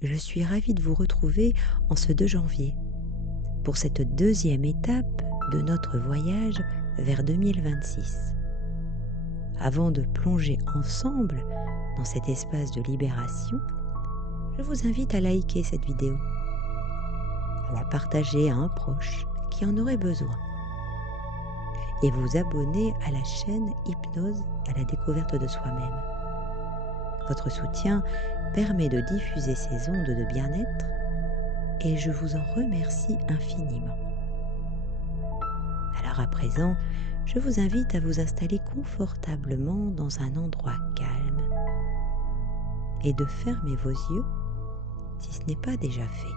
Je suis ravie de vous retrouver en ce 2 janvier pour cette deuxième étape de notre voyage vers 2026. Avant de plonger ensemble dans cet espace de libération, je vous invite à liker cette vidéo, à la partager à un proche qui en aurait besoin et vous abonner à la chaîne Hypnose à la découverte de soi-même. Votre soutien permet de diffuser ces ondes de bien-être et je vous en remercie infiniment. Alors à présent, je vous invite à vous installer confortablement dans un endroit calme et de fermer vos yeux si ce n'est pas déjà fait.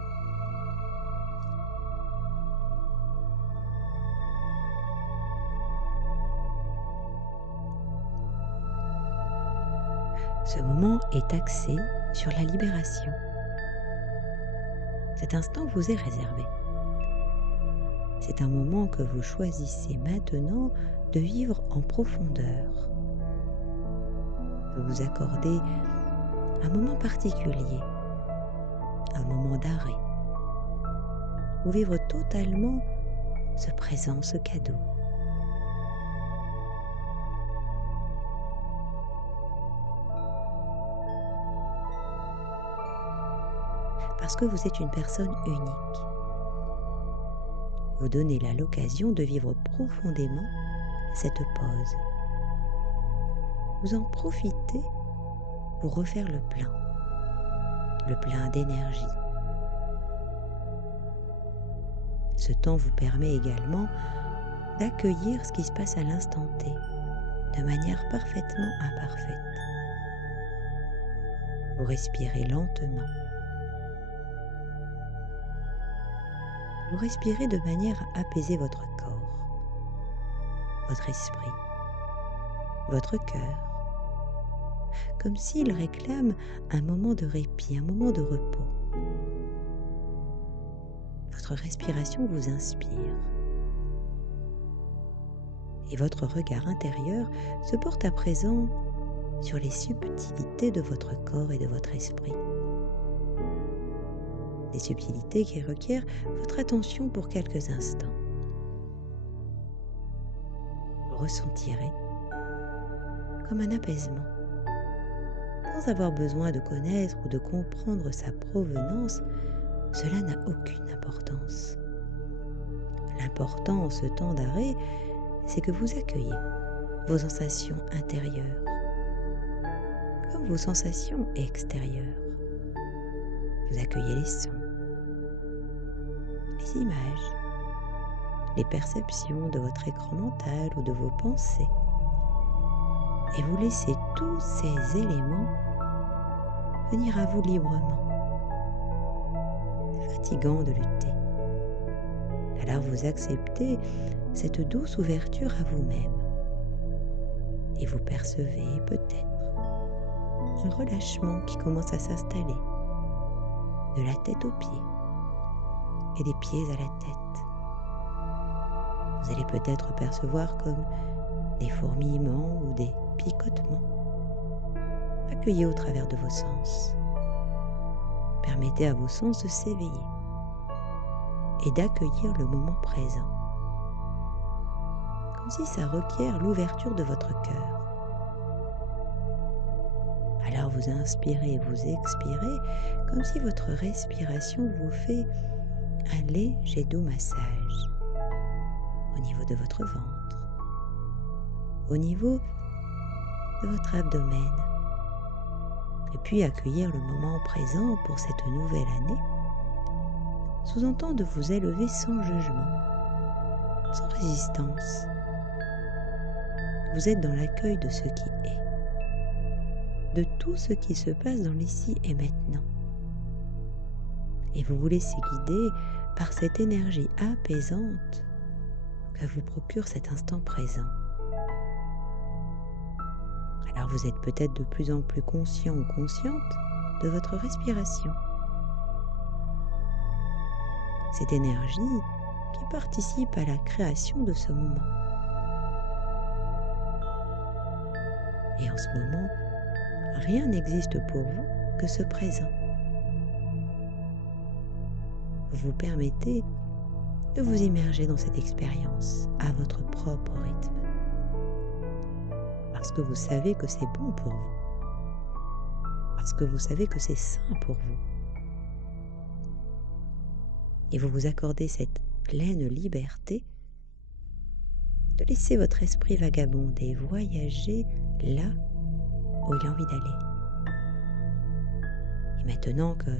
Ce moment est axé sur la libération. Cet instant vous est réservé. C'est un moment que vous choisissez maintenant de vivre en profondeur. Vous vous accordez un moment particulier, un moment d'arrêt, ou vivre totalement ce présent, ce cadeau. Parce que vous êtes une personne unique. Vous donnez là l'occasion de vivre profondément cette pause. Vous en profitez pour refaire le plein d'énergie. Ce temps vous permet également d'accueillir ce qui se passe à l'instant T, de manière parfaitement imparfaite. Vous respirez lentement. Vous respirez de manière à apaiser votre corps, votre esprit, votre cœur, comme s'il réclame un moment de répit, un moment de repos. Votre respiration vous inspire et votre regard intérieur se porte à présent sur les subtilités de votre corps et de votre esprit. Des subtilités qui requièrent votre attention pour quelques instants. Vous ressentirez comme un apaisement. Sans avoir besoin de connaître ou de comprendre sa provenance, cela n'a aucune importance. L'important en ce temps d'arrêt, c'est que vous accueillez vos sensations intérieures comme vos sensations extérieures. Vous accueillez les sons, les images, les perceptions de votre écran mental ou de vos pensées. Et vous laissez tous ces éléments venir à vous librement. C'est fatigant de lutter. Alors vous acceptez cette douce ouverture à vous-même. Et vous percevez peut-être un relâchement qui commence à s'installer de la tête aux pieds et des pieds à la tête. Vous allez peut-être percevoir comme des fourmillements ou des picotements. Accueillez au travers de vos sens. Permettez à vos sens de s'éveiller et d'accueillir le moment présent, comme si ça requiert l'ouverture de votre cœur. Alors vous inspirez et vous expirez comme si votre respiration vous fait un léger doux massage au niveau de votre ventre, au niveau de votre abdomen. Et puis accueillir le moment présent pour cette nouvelle année sous-entend de vous élever sans jugement, sans résistance. Vous êtes dans l'accueil de ce qui est, de tout ce qui se passe dans l'ici et maintenant. Et vous vous laissez guider par cette énergie apaisante que vous procure cet instant présent. Alors vous êtes peut-être de plus en plus conscient ou consciente de votre respiration. Cette énergie qui participe à la création de ce moment. Et en ce moment, rien n'existe pour vous que ce présent. vous vous permettez de vous immerger dans cette expérience à votre propre rythme. Parce que vous savez que c'est bon pour vous. Parce que vous savez que c'est sain pour vous. Et vous vous accordez cette pleine liberté de laisser votre esprit vagabonder et voyager là où il a envie d'aller. Et maintenant que,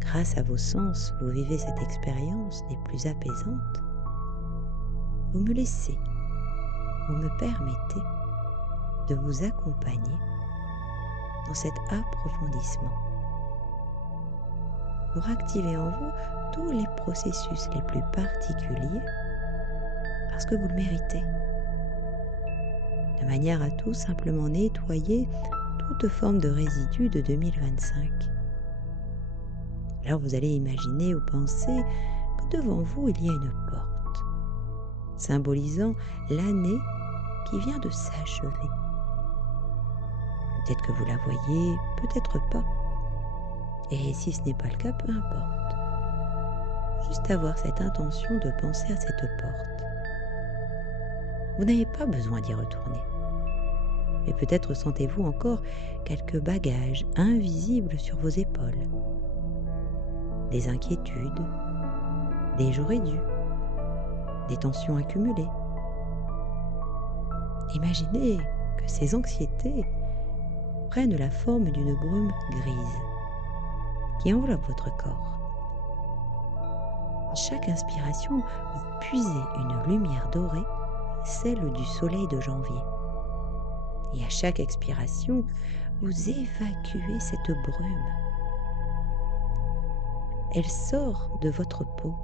grâce à vos sens, vous vivez cette expérience des plus apaisantes, vous me laissez, vous me permettez de vous accompagner dans cet approfondissement pour activer en vous tous les processus les plus particuliers parce que vous le méritez, de manière à tout simplement nettoyer toute forme de résidus de 2025. Alors vous allez imaginer ou penser que devant vous il y a une porte, symbolisant l'année qui vient de s'achever. Peut-être que vous la voyez, peut-être pas. Et si ce n'est pas le cas, peu importe. Juste avoir cette intention de penser à cette porte. Vous n'avez pas besoin d'y retourner. Mais peut-être sentez-vous encore quelques bagages invisibles sur vos épaules. Des inquiétudes, des j'aurais dû, des tensions accumulées. Imaginez que ces anxiétés prennent la forme d'une brume grise qui enveloppe votre corps. À chaque inspiration, vous puisez une lumière dorée, celle du soleil de janvier. Et à chaque expiration, vous évacuez cette brume. Elle sort de votre peau,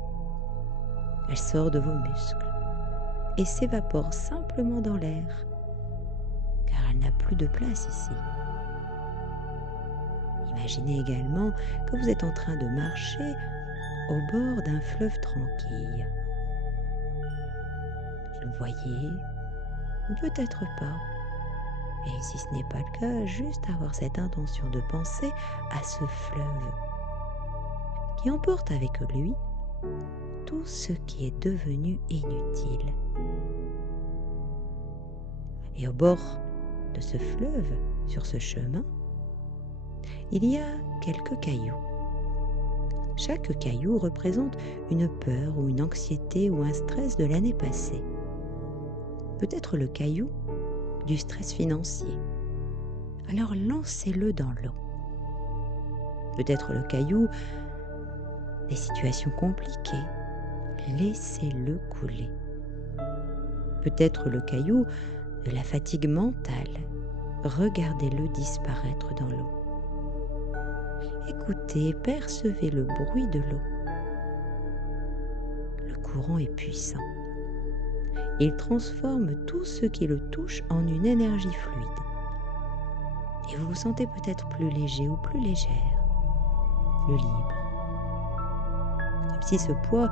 elle sort de vos muscles et s'évapore simplement dans l'air, car elle n'a plus de place ici. Imaginez également que vous êtes en train de marcher au bord d'un fleuve tranquille. Vous le voyez, ou peut-être pas. Et si ce n'est pas le cas, juste avoir cette intention de penser à ce fleuve qui emporte avec lui tout ce qui est devenu inutile. Et au bord de ce fleuve, sur ce chemin, il y a quelques cailloux. Chaque caillou représente une peur ou une anxiété ou un stress de l'année passée. Peut-être le caillou du stress financier. Alors lancez-le dans l'eau. Peut-être le caillou des situations compliquées. Laissez-le couler. Peut-être le caillou de la fatigue mentale. Regardez-le disparaître dans l'eau. Écoutez, percevez le bruit de l'eau. Le courant est puissant. Il transforme tout ce qui le touche en une énergie fluide. Et vous vous sentez peut-être plus léger ou plus légère, plus libre. Comme si ce poids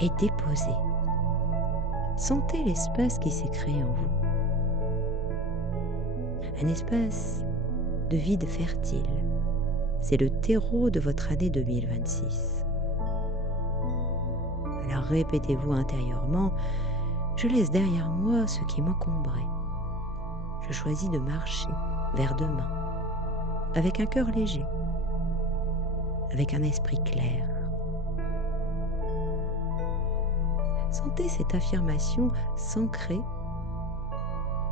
est déposé. Sentez l'espace qui s'est créé en vous. Un espace de vide fertile. C'est le terreau de votre année 2026. Alors répétez-vous intérieurement, je laisse derrière moi ce qui m'encombrait. Je choisis de marcher vers demain, avec un cœur léger, avec un esprit clair. Sentez cette affirmation s'ancrer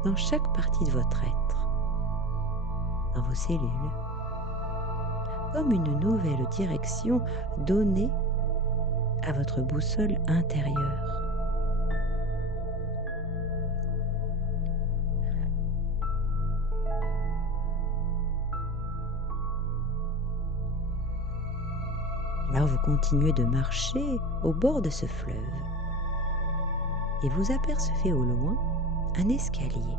dans chaque partie de votre être, dans vos cellules, comme une nouvelle direction donnée à votre boussole intérieure. Alors vous continuez de marcher au bord de ce fleuve et vous apercevez au loin un escalier.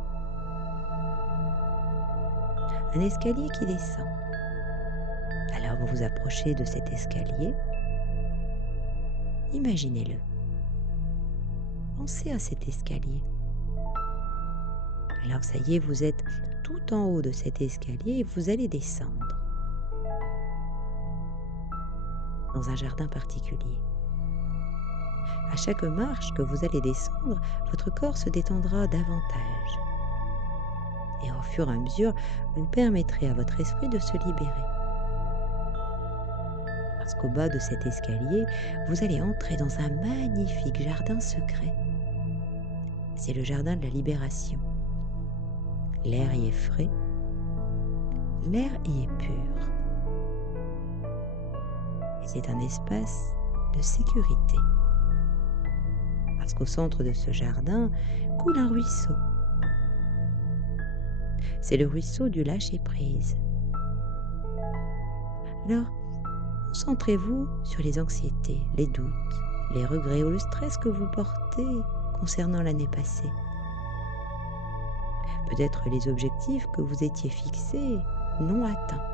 Un escalier qui descend. Alors vous vous approchez de cet escalier. Imaginez-le. Pensez à cet escalier. Alors ça y est, vous êtes tout en haut de cet escalier et vous allez descendre. dans un jardin particulier. À chaque marche que vous allez descendre, votre corps se détendra davantage. Et au fur et à mesure, vous permettrez à votre esprit de se libérer. Parce qu'au bas de cet escalier, vous allez entrer dans un magnifique jardin secret. C'est le jardin de la libération. L'air y est frais, l'air y est pur. Et c'est un espace de sécurité. Parce qu'au centre de ce jardin coule un ruisseau. C'est le ruisseau du lâcher-prise. Alors, concentrez-vous sur les anxiétés, les doutes, les regrets ou le stress que vous portez concernant l'année passée. Peut-être les objectifs que vous étiez fixés non atteints.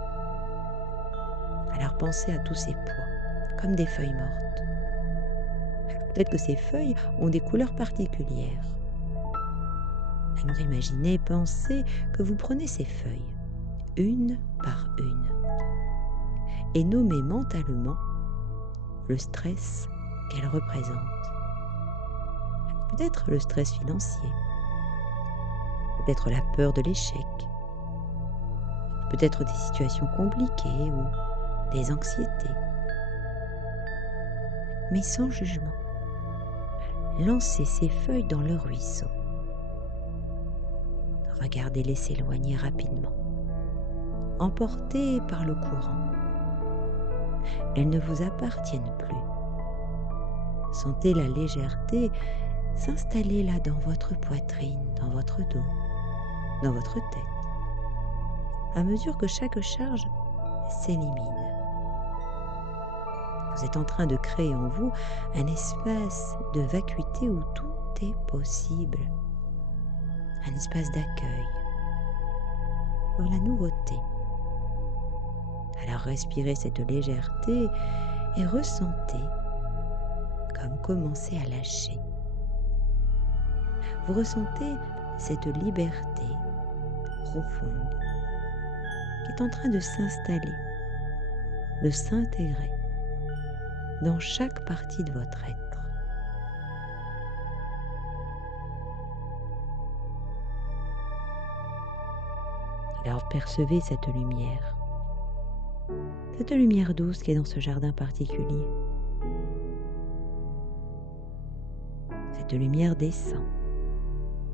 Alors pensez à tous ces poids, comme des feuilles mortes. Peut-être que ces feuilles ont des couleurs particulières. Alors imaginez, pensez que vous prenez ces feuilles, une par une, et nommez mentalement le stress qu'elles représentent. Peut-être le stress financier, peut-être la peur de l'échec, peut-être des situations compliquées ou des anxiétés. Mais sans jugement, lancez ces feuilles dans le ruisseau. Regardez-les s'éloigner rapidement, emportées par le courant. Elles ne vous appartiennent plus. Sentez la légèreté s'installer là dans votre poitrine, dans votre dos, dans votre tête, à mesure que chaque charge s'élimine. Vous êtes en train de créer en vous un espace de vacuité où tout est possible. Un espace d'accueil pour la nouveauté. Alors respirez cette légèreté et ressentez comme commencer à lâcher. Vous ressentez cette liberté profonde qui est en train de s'installer, de s'intégrer dans chaque partie de votre être. Alors percevez cette lumière douce qui est dans ce jardin particulier. Cette lumière descend,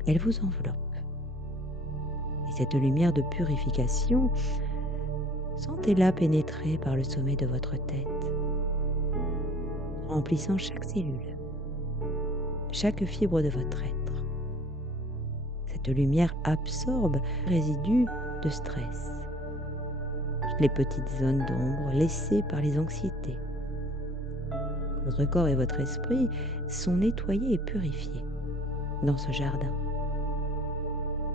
elle vous enveloppe. Et cette lumière de purification, sentez-la pénétrer par le sommet de votre tête, remplissant chaque cellule, chaque fibre de votre être. Cette lumière absorbe les résidus de stress, toutes les petites zones d'ombre laissées par les anxiétés. Votre corps et votre esprit sont nettoyés et purifiés dans ce jardin.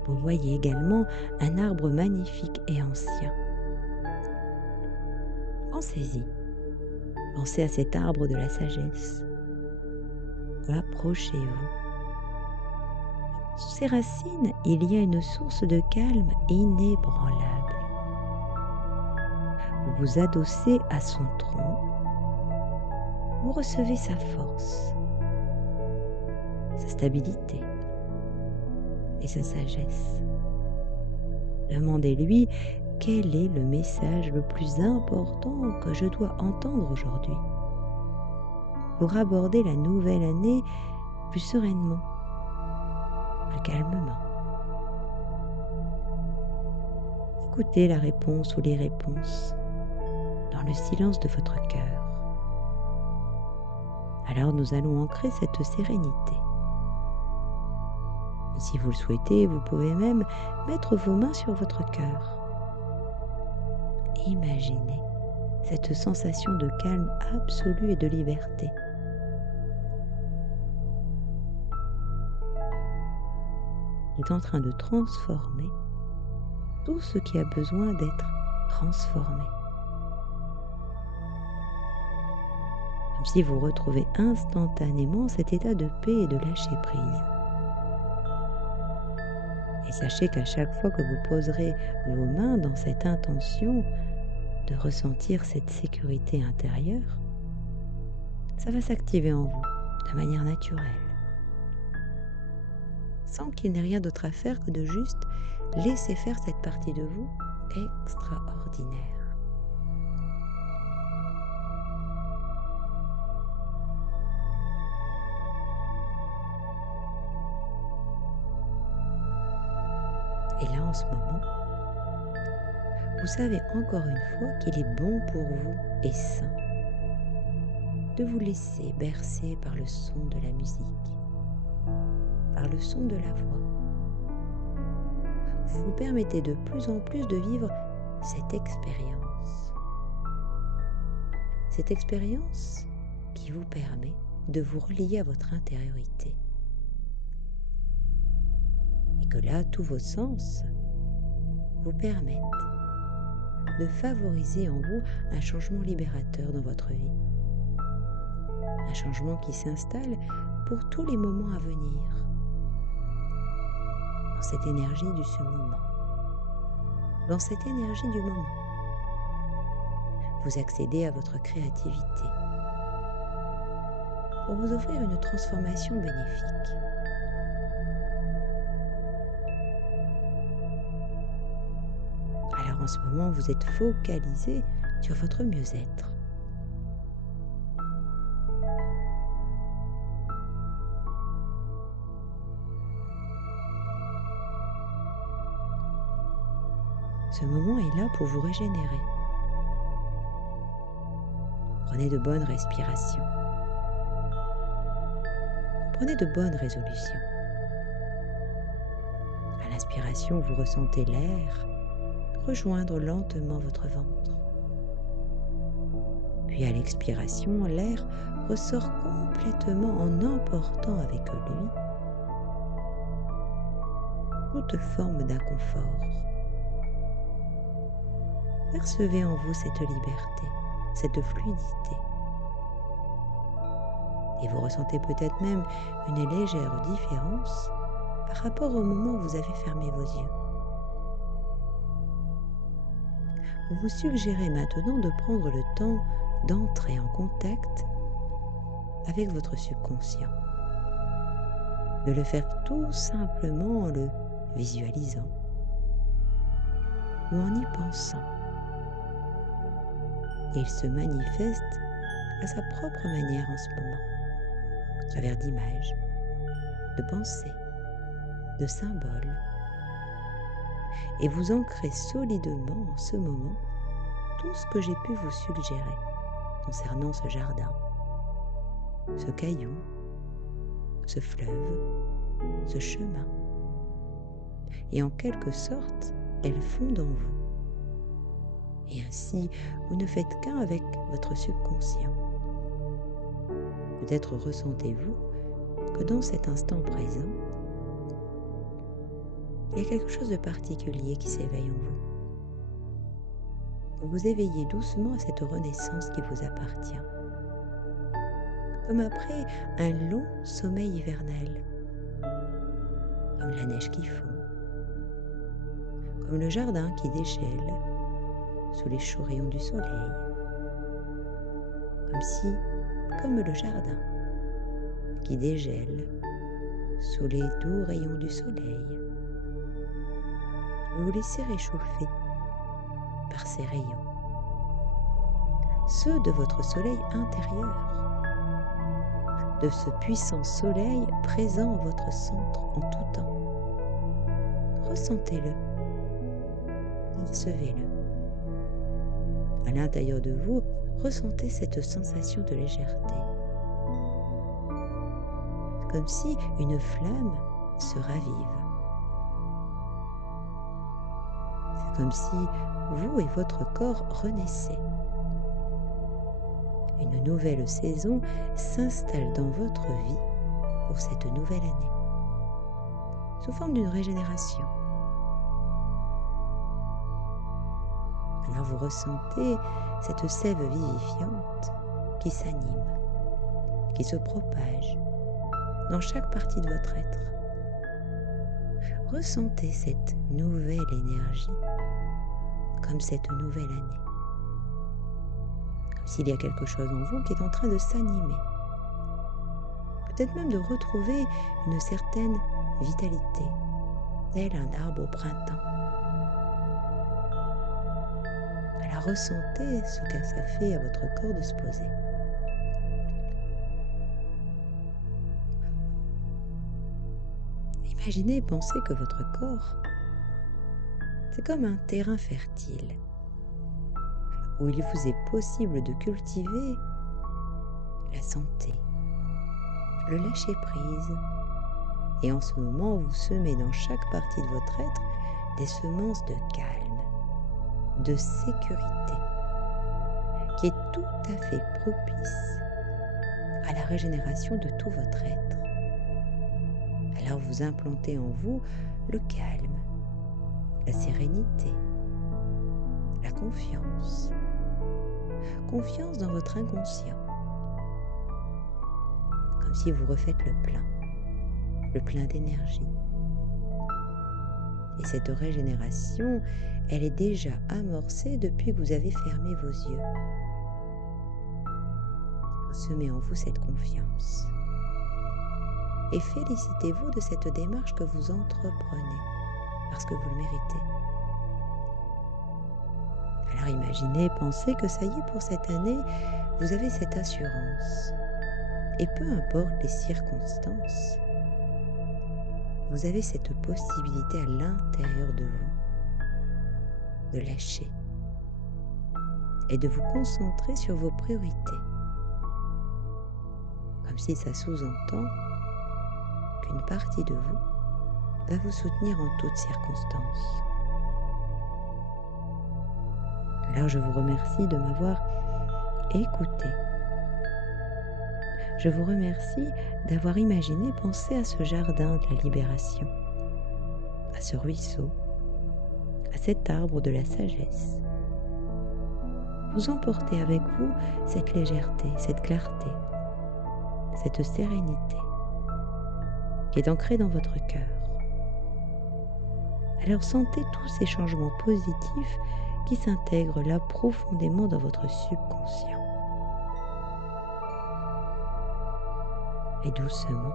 Vous voyez également un arbre magnifique et ancien. Pensez-y. Pensez à cet arbre de la sagesse. Approchez-vous. Sous ses racines, il y a une source de calme inébranlable. Vous vous adossez à son tronc. Vous recevez sa force, sa stabilité et sa sagesse. Demandez-lui quel est le message le plus important que je dois entendre aujourd'hui pour aborder la nouvelle année plus sereinement, plus calmement. Écoutez la réponse ou les réponses dans le silence de votre cœur. Alors nous allons ancrer cette sérénité. Si vous le souhaitez, vous pouvez même mettre vos mains sur votre cœur. Imaginez cette sensation de calme absolu et de liberté. Il est en train de transformer tout ce qui a besoin d'être transformé. Comme si vous retrouvez instantanément cet état de paix et de lâcher prise. Et sachez qu'à chaque fois que vous poserez vos mains dans cette intention de ressentir cette sécurité intérieure, ça va s'activer en vous de manière naturelle, sans qu'il n'ait rien d'autre à faire que de juste laisser faire cette partie de vous extraordinaire. Et là, en ce moment, vous savez encore une fois qu'il est bon pour vous et sain de vous laisser bercer par le son de la musique, par le son de la voix. Vous vous permettez de plus en plus de vivre cette expérience qui vous permet de vous relier à votre intériorité. Et que là, tous vos sens vous permettent de favoriser en vous un changement libérateur dans votre vie. Un changement qui s'installe pour tous les moments à venir. Dans cette énergie du ce moment. Dans cette énergie du moment. Vous accédez à votre créativité pour vous offrir une transformation bénéfique. Alors en ce moment, vous êtes focalisé sur votre mieux-être. Ce moment est là pour vous régénérer. Prenez de bonnes respirations. Prenez de bonnes résolutions. À l'inspiration, vous ressentez l'air rejoindre lentement votre ventre. Puis à l'expiration, l'air ressort complètement en emportant avec lui toute forme d'inconfort. Percevez en vous cette liberté, cette fluidité. Et vous ressentez peut-être même une légère différence par rapport au moment où vous avez fermé vos yeux. Vous vous suggérez maintenant de prendre le temps d'entrer en contact avec votre subconscient. De le faire tout simplement en le visualisant ou en y pensant. Et il se manifeste à sa propre manière en ce moment, à travers d'images, de pensées, de symboles. Et vous ancrez solidement en ce moment tout ce que j'ai pu vous suggérer concernant ce jardin, ce caillou, ce fleuve, ce chemin. Et en quelque sorte, elles fondent en vous. Et ainsi, vous ne faites qu'un avec votre subconscient. Peut-être ressentez-vous que dans cet instant présent, il y a quelque chose de particulier qui s'éveille en vous. Vous vous éveillez doucement à cette renaissance qui vous appartient. Comme après un long sommeil hivernal. Comme la neige qui fond. Comme le jardin qui dégèle sous les chauds rayons du soleil. Comme le jardin qui dégèle sous les doux rayons du soleil. Vous vous laissez réchauffer par ces rayons, ceux de votre soleil intérieur, de ce puissant soleil présent en votre centre en tout temps. Ressentez-le, percevez-le. À l'intérieur de vous, ressentez cette sensation de légèreté, comme si une flamme se ravive. C'est comme si vous et votre corps renaissez. Une nouvelle saison s'installe dans votre vie pour cette nouvelle année, sous forme d'une régénération. Alors vous ressentez cette sève vivifiante qui s'anime, qui se propage dans chaque partie de votre être. Ressentez cette nouvelle énergie comme cette nouvelle année. Comme s'il y a quelque chose en vous qui est en train de s'animer, peut-être même de retrouver une certaine vitalité, tel un arbre au printemps. Alors ressentez ce que ça fait à votre corps de se poser. Imaginez et pensez que votre corps, c'est comme un terrain fertile où il vous est possible de cultiver la santé, le lâcher-prise. Et en ce moment, vous semez dans chaque partie de votre être des semences de calme, de sécurité, qui est tout à fait propice à la régénération de tout votre être. Alors vous implantez en vous le calme, la sérénité, la confiance. Confiance dans votre inconscient. Comme si vous refaites le plein d'énergie. Et cette régénération, elle est déjà amorcée depuis que vous avez fermé vos yeux. Vous semez en vous cette confiance. Et félicitez-vous de cette démarche que vous entreprenez, parce que vous le méritez. Alors imaginez, pensez que ça y est, pour cette année, vous avez cette assurance. Et peu importe les circonstances, vous avez cette possibilité à l'intérieur de vous de lâcher et de vous concentrer sur vos priorités. Comme si ça sous-entend qu'une partie de vous va vous soutenir en toutes circonstances. Alors je vous remercie de m'avoir écouté. Je vous remercie d'avoir imaginé, pensé à ce jardin de la libération, à ce ruisseau, à cet arbre de la sagesse. Vous emportez avec vous cette légèreté, cette clarté, cette sérénité qui est ancrée dans votre cœur. Alors sentez tous ces changements positifs qui s'intègrent là profondément dans votre subconscient. Et doucement,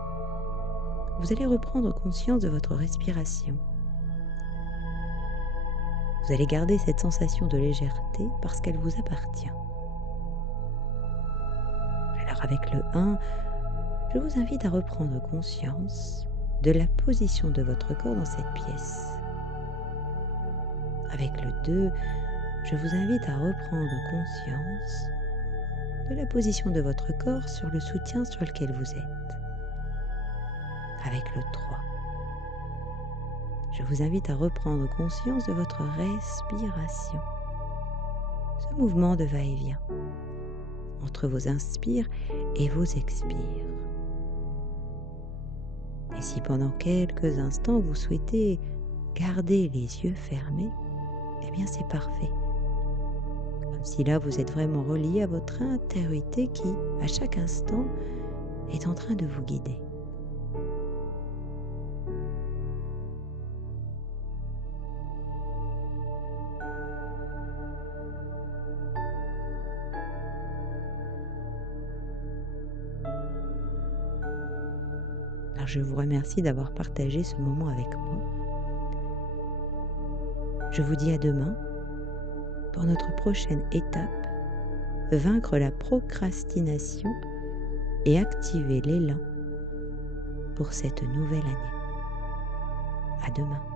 vous allez reprendre conscience de votre respiration. Vous allez garder cette sensation de légèreté parce qu'elle vous appartient. Alors avec le 1, je vous invite à reprendre conscience de la position de votre corps dans cette pièce. Avec le 2, je vous invite à reprendre conscience de la position de votre corps sur le soutien sur lequel vous êtes. Avec le 3, je vous invite à reprendre conscience de votre respiration. Ce mouvement de va-et-vient entre vos inspires et vos expires. Et si pendant quelques instants vous souhaitez garder les yeux fermés, eh bien c'est parfait. Comme si là vous êtes vraiment relié à votre intériorité qui, à chaque instant, est en train de vous guider. Alors je vous remercie d'avoir partagé ce moment avec moi. Je vous dis à demain pour notre prochaine étape, vaincre la procrastination et activer l'élan pour cette nouvelle année. À demain.